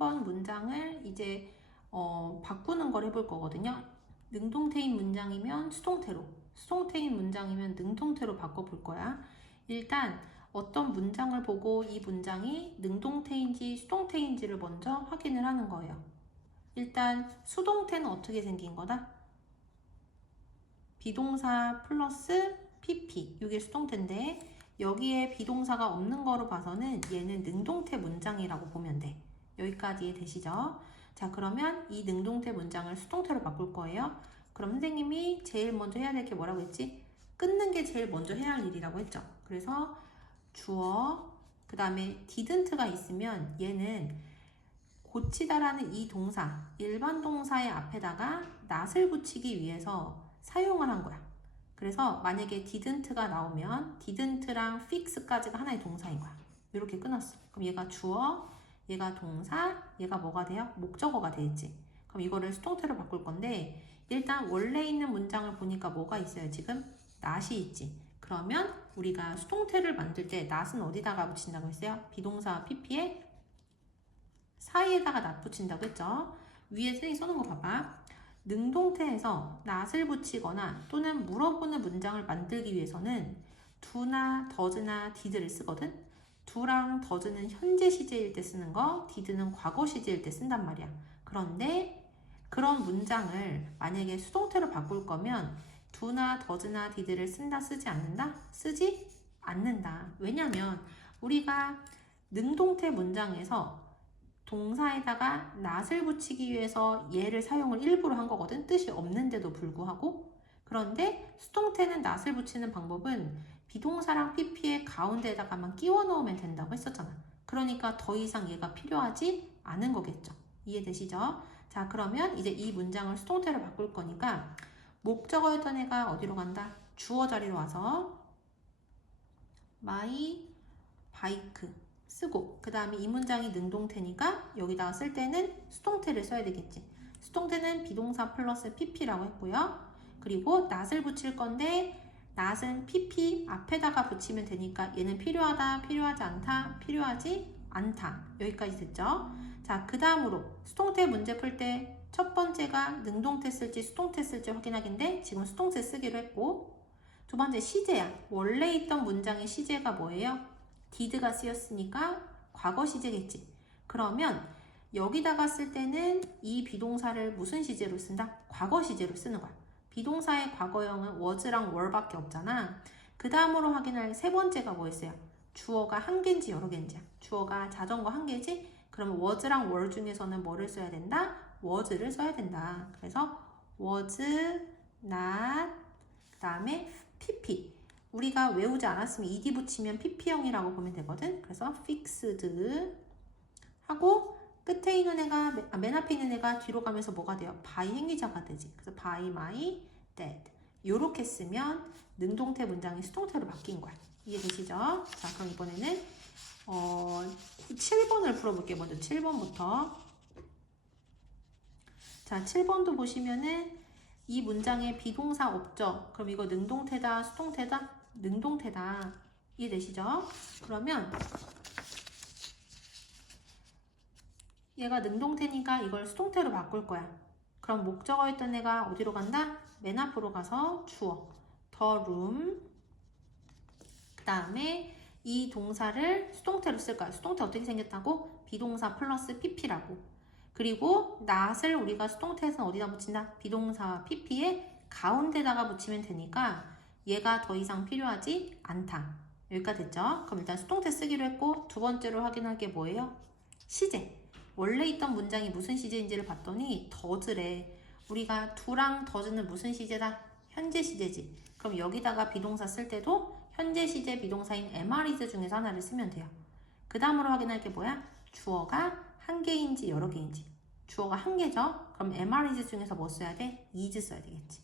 3번 문장을 이제 바꾸는 걸 해볼 거거든요. 능동태인 문장이면 수동태로, 수동태인 문장이면 능동태로 바꿔볼 거야. 일단 어떤 문장을 보고 이 문장이 능동태인지 수동태인지를 먼저 확인을 하는 거예요. 일단 수동태는 어떻게 생긴 거다? 비동사 플러스 PP, 이게 수동태인데 여기에 비동사가 없는 거로 봐서는 얘는 능동태 문장이라고 보면 돼. 여기까지 이해되시죠? 자, 그러면 이 능동태 문장을 수동태로 바꿀 거예요. 그럼 선생님이 제일 먼저 해야 될 게 뭐라고 했지? 끊는 게 제일 먼저 해야 할 일이라고 했죠. 그래서 주어, 그 다음에 didn't가 있으면 얘는 고치다라는 이 동사, 일반 동사의 앞에다가 not을 붙이기 위해서 사용을 한 거야. 그래서 만약에 didn't가 나오면 didn't랑 fix까지가 하나의 동사인 거야. 이렇게 끊었어. 그럼 얘가 주어, 얘가 동사, 얘가 뭐가 돼요? 목적어가 되겠지. 그럼 이거를 수동태로 바꿀 건데 일단 원래 있는 문장을 보니까 뭐가 있어요? 지금 not이 있지. 그러면 우리가 수동태를 만들 때 not은 어디다가 붙인다고 했어요? 비동사 pp에 사이에다가 not 붙인다고 했죠. 위에 선생님 써놓은 거 봐봐. 능동태에서 not을 붙이거나 또는 물어보는 문장을 만들기 위해서는 do나 does나 did를 쓰거든. do랑 does는 현재 시제일 때 쓰는 거, did는 과거 시제일 때 쓴단 말이야. 그런데 그런 문장을 만약에 수동태로 바꿀 거면 do나 does나 did를 쓴다, 쓰지 않는다? 쓰지 않는다. 왜냐면 우리가 능동태 문장에서 동사에다가 not을 붙이기 위해서 얘를 사용을 일부러 한 거거든. 뜻이 없는데도 불구하고. 그런데 수동태는 not을 붙이는 방법은 비동사랑 pp의 가운데에다가만 끼워 넣으면 된다고 했었잖아. 그러니까 더 이상 얘가 필요하지 않은 거겠죠. 이해되시죠? 자, 그러면 이제 이 문장을 수동태로 바꿀 거니까 목적어였던 애가 어디로 간다? 주어 자리로 와서 my bike 쓰고 그 다음에 이 문장이 능동태니까 여기다가 쓸 때는 수동태를 써야 되겠지. 수동태는 비동사 플러스 pp라고 했고요. 그리고 not을 붙일 건데 not은 pp 앞에다가 붙이면 되니까 얘는 필요하다, 필요하지 않다, 필요하지 않다. 여기까지 됐죠? 자, 그 다음으로 수동태 문제 풀 때 첫 번째가 능동태 쓸지 수동태 쓸지 확인하기인데 지금 수동태 쓰기로 했고 두 번째 시제야. 원래 있던 문장의 시제가 뭐예요? did가 쓰였으니까 과거 시제겠지. 그러면 여기다가 쓸 때는 이 비동사를 무슨 시제로 쓴다? 과거 시제로 쓰는 거야. 비동사의 과거형은 was랑 were밖에 없잖아. 그 다음으로 확인할 세 번째가 뭐였어요? 주어가 한 개인지 여러 개인지야. 주어가 자전거 한 개지? 그러면 was랑 were 중에서는 뭐를 써야 된다? was를 써야 된다. 그래서 was, not, 그 다음에 pp. 우리가 외우지 않았으면 ed 붙이면 pp형이라고 보면 되거든. 그래서 fixed 하고 끝에 있는 애가 맨 앞에 있는 애가 뒤로 가면서 뭐가 돼요? by 행위자가 되지. 그래서 by my dad. 요렇게 쓰면 능동태 문장이 수동태로 바뀐 거야. 이해되시죠? 자, 그럼 이번에는 7번을 풀어볼게요. 먼저 7번부터. 자, 7번도 보시면은 이 문장에 비동사 없죠? 그럼 이거 능동태다, 수동태다? 능동태다. 이해되시죠? 그러면 얘가 능동태니까 이걸 수동태로 바꿀 거야. 그럼 목적어였던 애가 어디로 간다? 맨 앞으로 가서 주어. the room. 그 다음에 이 동사를 수동태로 쓸 거야. 수동태 어떻게 생겼다고? 비동사 플러스 pp라고. 그리고 not을 우리가 수동태에서는 어디다 붙인다? 비동사 pp에 가운데다가 붙이면 되니까 얘가 더 이상 필요하지 않다. 여기까지 됐죠? 그럼 일단 수동태 쓰기로 했고 두 번째로 확인할 게 뭐예요? 시제. 원래 있던 문장이 무슨 시제인지를 봤더니 does래. 우리가 do랑 does는 무슨 시제다? 현재 시제지. 그럼 여기다가 비동사 쓸 때도 현재 시제 비동사인 MRIs 중에서 하나를 쓰면 돼요. 그 다음으로 확인할 게 뭐야? 주어가 한 개인지 여러 개인지. 주어가 한 개죠? 그럼 MRIs 중에서 뭐 써야 돼? is 써야 되겠지.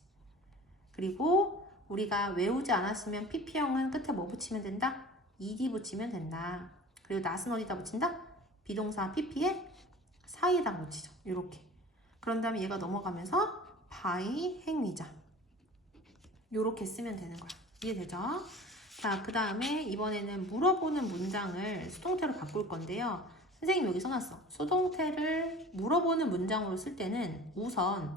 그리고 우리가 외우지 않았으면 pp형은 끝에 뭐 붙이면 된다? ed 붙이면 된다. 그리고 not은 어디다 붙인다? 비동사 pp에 사이에다 붙이죠. 이렇게. 그런 다음에 얘가 넘어가면서 by 행위자. 이렇게 쓰면 되는 거야. 이해되죠? 자, 그 다음에 이번에는 물어보는 문장을 수동태로 바꿀 건데요. 선생님 여기 써놨어. 수동태를 물어보는 문장으로 쓸 때는 우선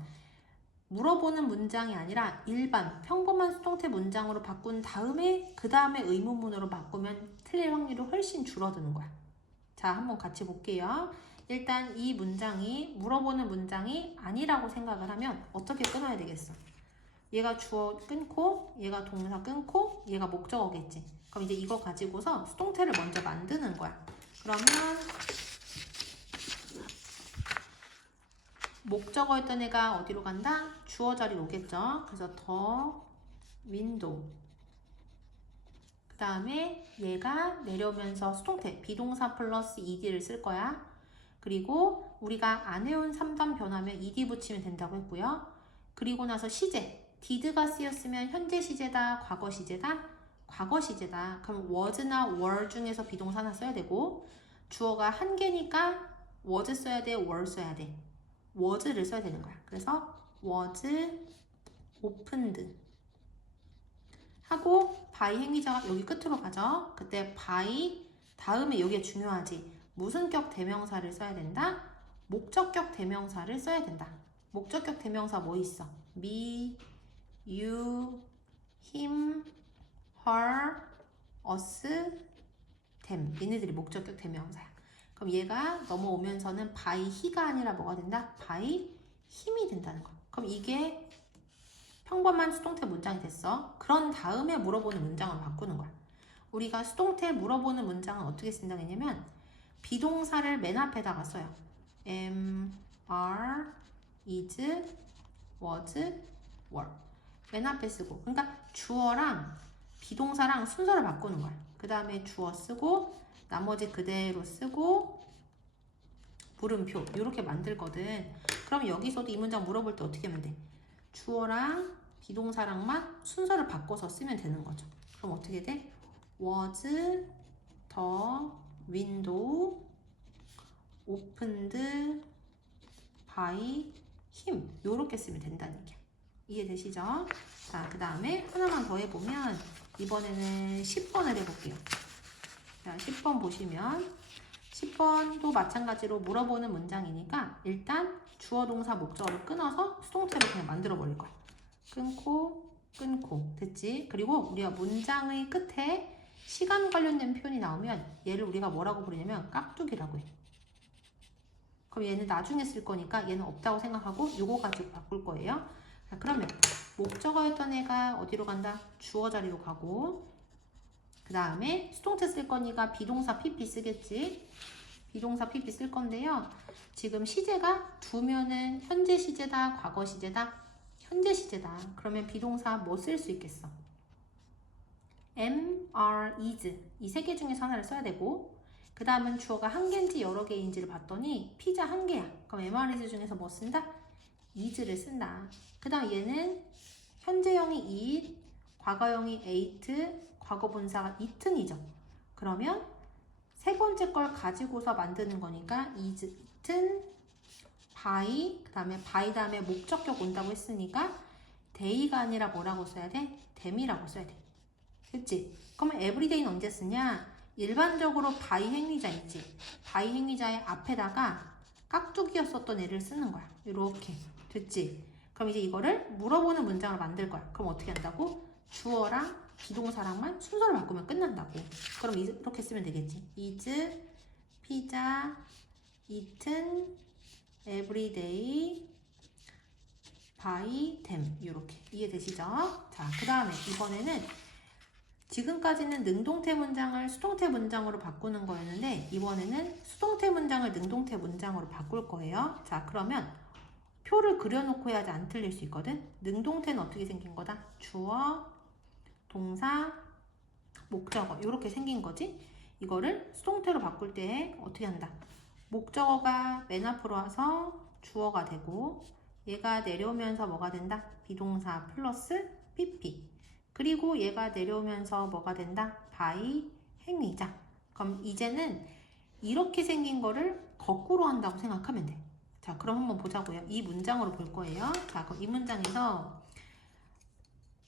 물어보는 문장이 아니라 일반 평범한 수동태 문장으로 바꾼 다음에 그 다음에 의문문으로 바꾸면 틀릴 확률이 훨씬 줄어드는 거야. 자, 한번 같이 볼게요. 일단 이 문장이 물어보는 문장이 아니라고 생각을 하면 어떻게 끊어야 되겠어? 얘가 주어 끊고 얘가 동사 끊고 얘가 목적어겠지. 그럼 이제 이거 가지고서 수동태를 먼저 만드는 거야. 그러면 목적어였던 애가 어디로 간다? 주어 자리로 오겠죠. 그래서 더 윈도우. 그 다음에 얘가 내려오면서 수동태 비동사 플러스 ed를 쓸 거야. 그리고 우리가 안 해온 3단 변하면 ed 붙이면 된다고 했고요. 그리고 나서 시제. did가 쓰였으면 현재 시제다, 과거 시제다? 과거 시제다. 그럼 was나 were 중에서 비동사 하나 써야 되고 주어가 한 개니까 was 써야 돼, were 써야 돼. was를 써야 되는 거야. 그래서 was opened 하고 by 행위자가 여기 끝으로 가죠. 그때 by 다음에 여기가 중요하지. 무슨 격 대명사를 써야 된다? 목적격 대명사를 써야 된다. 목적격 대명사 뭐 있어? me, you, him, her, us, them. 얘네들이 목적격 대명사야. 그럼 얘가 넘어오면서는 by he가 아니라 뭐가 된다? by him이 된다는 거야. 그럼 이게 평범한 수동태 문장이 됐어. 그런 다음에 물어보는 문장으로 바꾸는 거야. 우리가 수동태 물어보는 문장은 어떻게 쓴다고 했냐면 비동사를 맨 앞에다가 써요. am, are, is, was, were. 맨 앞에 쓰고. 그러니까 주어랑 비동사랑 순서를 바꾸는 거야. 그 다음에 주어 쓰고 나머지 그대로 쓰고 물음표 이렇게 만들거든. 그럼 여기서도 이 문장 물어볼 때 어떻게 하면 돼? 주어랑 비동사랑만 순서를 바꿔서 쓰면 되는 거죠. 그럼 어떻게 돼? was the window opened by him. 이렇게 쓰면 된다는 얘기야. 이해되시죠? 자, 그 다음에 하나만 더 해보면 이번에는 10번을 해볼게요. 자, 10번 보시면 10번도 마찬가지로 물어보는 문장이니까 일단 주어 동사 목적어를 끊어서 수동태로 그냥 만들어 버릴 거야. 끊고 됐지? 그리고 우리가 문장의 끝에 시간 관련된 표현이 나오면 얘를 우리가 뭐라고 부르냐면 깍두기라고 해. 그럼 얘는 나중에 쓸 거니까 얘는 없다고 생각하고 요거 가지고 바꿀 거예요. 자, 그러면 목적어였던 애가 어디로 간다? 주어 자리로 가고 그 다음에 수동태 쓸 거니까 비동사 PP 쓰겠지. 비동사 PP 쓸 건데요. 지금 시제가 두면은 현재 시제다, 과거 시제다, 현재 시제다. 그러면 비동사 뭐 쓸 수 있겠어? am, are, is 이 세 개 중에서 하나를 써야 되고 그 다음은 주어가 한 개인지 여러 개인지를 봤더니 피자 한 개야. 그럼 am, are, is 중에서 뭐 쓴다? is를 쓴다. 그 다음 얘는 현재형이 eat, 과거형이 ate, 과거 분사가 eaten이죠. 그러면 세 번째 걸 가지고서 만드는 거니까 is eaten by 그 다음에 by 다음에 목적격 온다고 했으니까 day가 아니라 뭐라고 써야 돼? them이라고 써야 돼. 그치? 그러면 everyday는 언제 쓰냐? 일반적으로 by 행위자 있지? by 행위자의 앞에다가 깍두기였었던 애를 쓰는 거야. 이렇게. 됐지? 그럼 이제 이거를 물어보는 문장을 만들 거야. 그럼 어떻게 한다고? 주어랑 비동사랑만 순서를 바꾸면 끝난다고. 그럼 이렇게 쓰면 되겠지. is pizza eaten every day by them. 이렇게 이해되시죠? 자, 그 다음에 이번에는 지금까지는 능동태 문장을 수동태 문장으로 바꾸는 거였는데 이번에는 수동태 문장을 능동태 문장으로 바꿀 거예요. 자, 그러면 표를 그려놓고 해야지 안 틀릴 수 있거든. 능동태는 어떻게 생긴 거다? 주어, 동사, 목적어 이렇게 생긴 거지. 이거를 수동태로 바꿀 때 어떻게 한다? 목적어가 맨 앞으로 와서 주어가 되고 얘가 내려오면서 뭐가 된다? 비동사 플러스 PP. 그리고 얘가 내려오면서 뭐가 된다? by 행위자. 그럼 이제는 이렇게 생긴 거를 거꾸로 한다고 생각하면 돼. 자, 그럼 한번 보자고요. 이 문장으로 볼 거예요. 자, 그럼 이 문장에서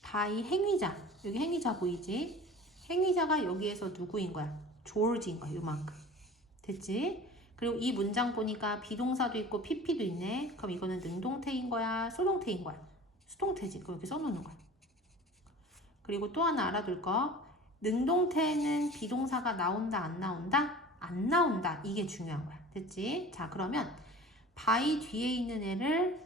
by 행위자. 여기 행위자 보이지? 행위자가 여기에서 누구인 거야? 조지인 거야. 요만큼. 됐지? 그리고 이 문장 보니까 비동사도 있고 PP도 있네. 그럼 이거는 능동태인 거야? 수동태인 거야? 수동태지. 그럼 이렇게 써놓는 거야. 그리고 또 하나 알아둘 거. 능동태에는 비동사가 나온다, 안 나온다? 안 나온다. 이게 중요한 거야. 됐지? 자, 그러면 by 뒤에 있는 애를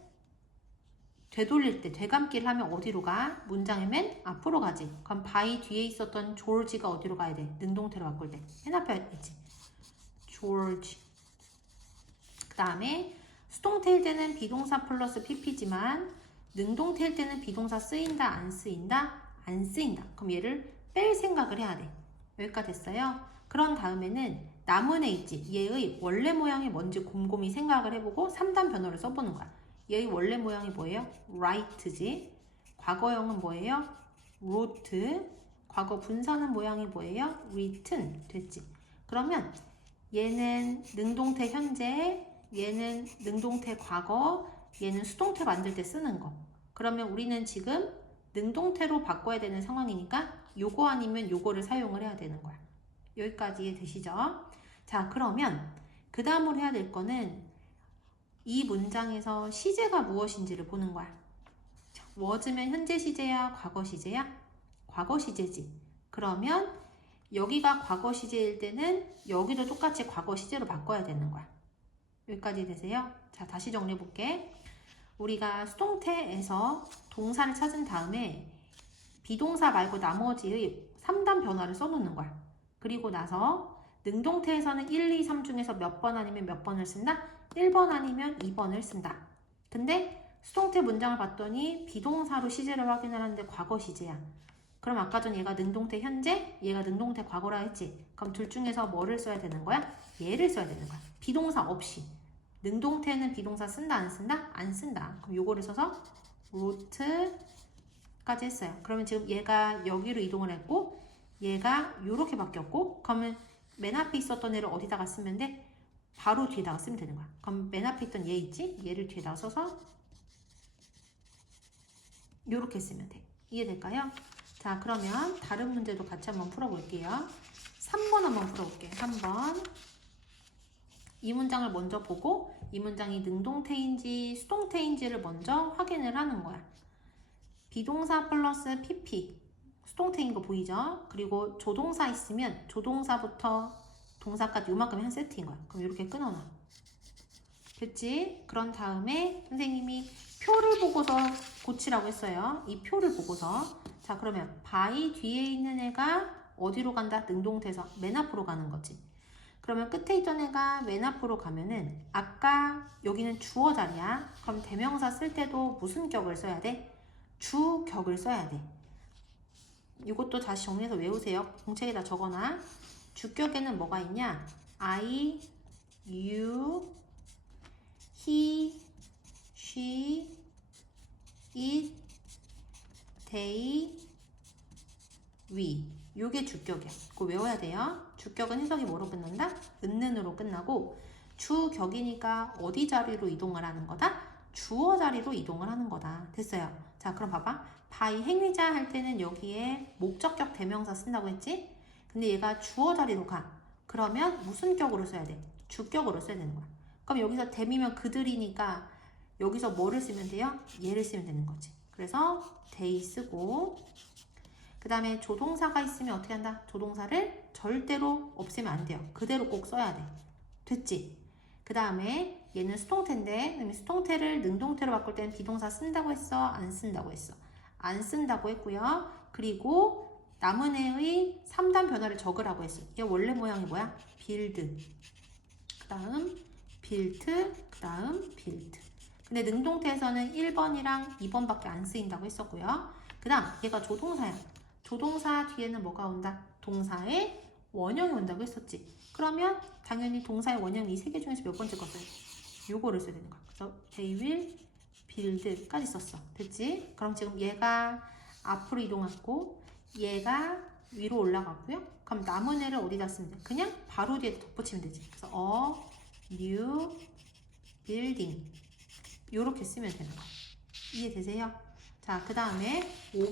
되돌릴 때, 되감기를 하면 어디로 가? 문장의 맨 앞으로 가지. 그럼 by 뒤에 있었던 조지가 어디로 가야 돼? 능동태로 바꿀 때. 맨 앞에 있지. 조지. 그 다음에 수동태일 때는 비동사 플러스 PP지만 능동태일 때는 비동사 쓰인다, 안 쓰인다? 안 쓰인다. 그럼 얘를 뺄 생각을 해야 돼. 여기까지 됐어요? 그런 다음에는 남은에 있지. 얘의 원래 모양이 뭔지 곰곰이 생각을 해보고 3단 변호를 써보는 거야. 얘의 원래 모양이 뭐예요? write지. 과거형은 뭐예요? wrote. 과거 분사는 모양이 뭐예요? written. 됐지. 그러면 얘는 능동태 현재, 얘는 능동태 과거, 얘는 수동태 만들 때 쓰는 거. 그러면 우리는 지금 능동태로 바꿔야 되는 상황이니까 요거 아니면 요거를 사용을 해야 되는 거야. 여기까지 이해되시죠? 자, 그러면 그 다음으로 해야 될 거는 이 문장에서 시제가 무엇인지를 보는 거야. 자, was면 현재 시제야, 과거 시제야? 과거 시제지. 그러면 여기가 과거 시제일 때는 여기도 똑같이 과거 시제로 바꿔야 되는 거야. 여기까지 되세요? 자, 다시 정리해 볼게. 우리가 수동태에서 동사를 찾은 다음에 비동사 말고 나머지의 3단 변화를 써놓는 거야. 그리고 나서 능동태에서는 1, 2, 3 중에서 몇 번 아니면 몇 번을 쓴다? 1번 아니면 2번을 쓴다. 근데 수동태 문장을 봤더니 비동사로 시제를 확인을 하는데 과거 시제야. 그럼 아까 전 얘가 능동태 현재, 얘가 능동태 과거라 했지. 그럼 둘 중에서 뭐를 써야 되는 거야? 얘를 써야 되는 거야. 비동사 없이. 능동태는 비동사 쓴다, 안 쓴다? 안 쓴다. 그럼 요거를 써서 wrote까지 했어요. 그러면 지금 얘가 여기로 이동을 했고 얘가 요렇게 바뀌었고 그러면 맨 앞에 있었던 애를 어디다가 쓰면 돼? 바로 뒤에다가 쓰면 되는 거야. 그럼 맨 앞에 있던 얘 있지? 얘를 뒤에다가 써서 요렇게 쓰면 돼. 이해될까요? 자, 그러면 다른 문제도 같이 한번 풀어볼게요. 3번 한번 풀어볼게요. 3번. 이 문장을 먼저 보고 이 문장이 능동태인지 수동태인지를 먼저 확인을 하는 거야. 비동사 플러스 PP. 수동태인 거 보이죠? 그리고 조동사 있으면 조동사부터 동사까지 요만큼이 한 세트인 거야. 그럼 이렇게 끊어놔. 됐지? 그런 다음에 선생님이 표를 보고서 고치라고 했어요. 이 표를 보고서. 자, 그러면 by 뒤에 있는 애가 어디로 간다? 능동태에서 맨 앞으로 가는 거지. 그러면 끝에 있던 애가 맨 앞으로 가면은 아까 여기는 주어 자리야. 그럼 대명사 쓸 때도 무슨 격을 써야 돼? 주격을 써야 돼. 이것도 다시 정리해서 외우세요. 공책에다 적어놔. 주격에는 뭐가 있냐? I, you, he, she, it, they, we. 요게 주격이야. 그거 외워야 돼요. 주격은 해석이 뭐로 끝난다? 은는으로 끝나고 주격이니까 어디 자리로 이동을 하는 거다? 주어 자리로 이동을 하는 거다. 됐어요. 자, 그럼 봐봐. by 행위자 할 때는 여기에 목적격 대명사 쓴다고 했지? 근데 얘가 주어 자리로 가. 그러면 무슨 격으로 써야 돼? 주격으로 써야 되는 거야. 그럼 여기서 댐이면 그들이니까 여기서 뭐를 쓰면 돼요? 얘를 쓰면 되는 거지. 그래서 they 쓰고 그 다음에 조동사가 있으면 어떻게 한다? 조동사를 절대로 없애면 안 돼요. 그대로 꼭 써야 돼. 됐지? 그 다음에 얘는 수동태인데 수동태를 능동태로 바꿀 때는 비동사 쓴다고 했어? 안 쓴다고 했어? 안 쓴다고 했고요. 그리고 남은 애의 3단 변화를 적으라고 했어. 얘 원래 모양이 뭐야? build. 그 다음 built. 그 다음 built. 근데 능동태에서는 1번이랑 2번밖에 안 쓰인다고 했었고요. 그 다음 얘가 조동사야. 조동사 뒤에는 뭐가 온다? 동사의 원형이 온다고 했었지. 그러면 당연히 동사의 원형 이 세 개 중에서 몇 번째 거 써야 돼? 요거를 써야 되는 거야. 그래서 they will build까지 썼어. 됐지? 그럼 지금 얘가 앞으로 이동했고 얘가 위로 올라갔고요. 그럼 남은 애를 어디다 쓰면 돼? 그냥 바로 뒤에 덧붙이면 되지. 그래서 a new building 요렇게 쓰면 되는 거야. 이해되세요? 자, 그 다음에 5번